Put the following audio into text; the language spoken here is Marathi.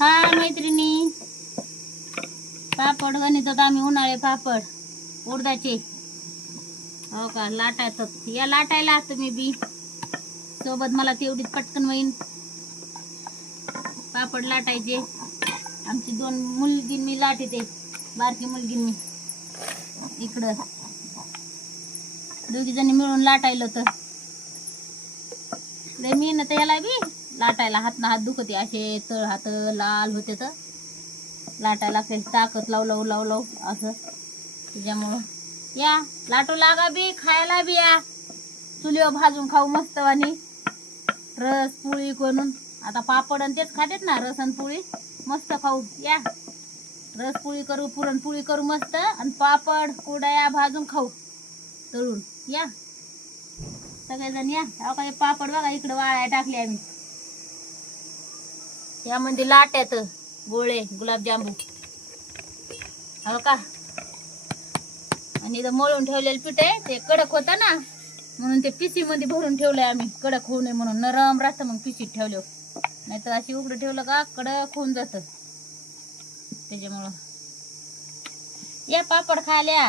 हा मैत्रिणी, पापड गणितात आम्ही उन्हाळे पापड उडदाचे हो का लाटायचं या लाटायला तुम्ही बी सोबत मला तेवढीच पटकन होईन. पापड लाटायचे आमची दोन मुलगी मी लाटते, बारकी मुलगी मी इकडं दोघी जणी मिळून लाटायला तर लय मेहनत याला बी लाटायला. हात ना हात दुखते असे, तळ हात लाल होते तर लाटायला ताकद लाव लाव असं. त्याच्यामुळं या लाटू लागा बी, खायला बी या, चुलीवर भाजून खाऊ मस्त वाणी रस पोळी करून. आता पापड आणि तेच खातेत ना, रस आणि पोळी मस्त खाऊ या. रस पोळी करू, पुरणपोळी करू मस्त, आणि पापड कुरडया भाजून खाऊ तळून या सगळेजण या. काही पापड बघा इकडे वाळाय टाकले आम्ही, यामध्ये लाट्यात गोळे गुलाबजांबू हो का. आणि इथं मळून ठेवलेलं पीठ आहे, ते कडक होता ना म्हणून ते पिशी मध्ये भरून ठेवलंय आम्ही, कडक होऊ नये म्हणून. नरम राहतं मग पिशीत ठेवलं, नाही तर अशी उघडं ठेवलं का कडक होऊन जातं. त्याच्यामुळं या पापड खायला.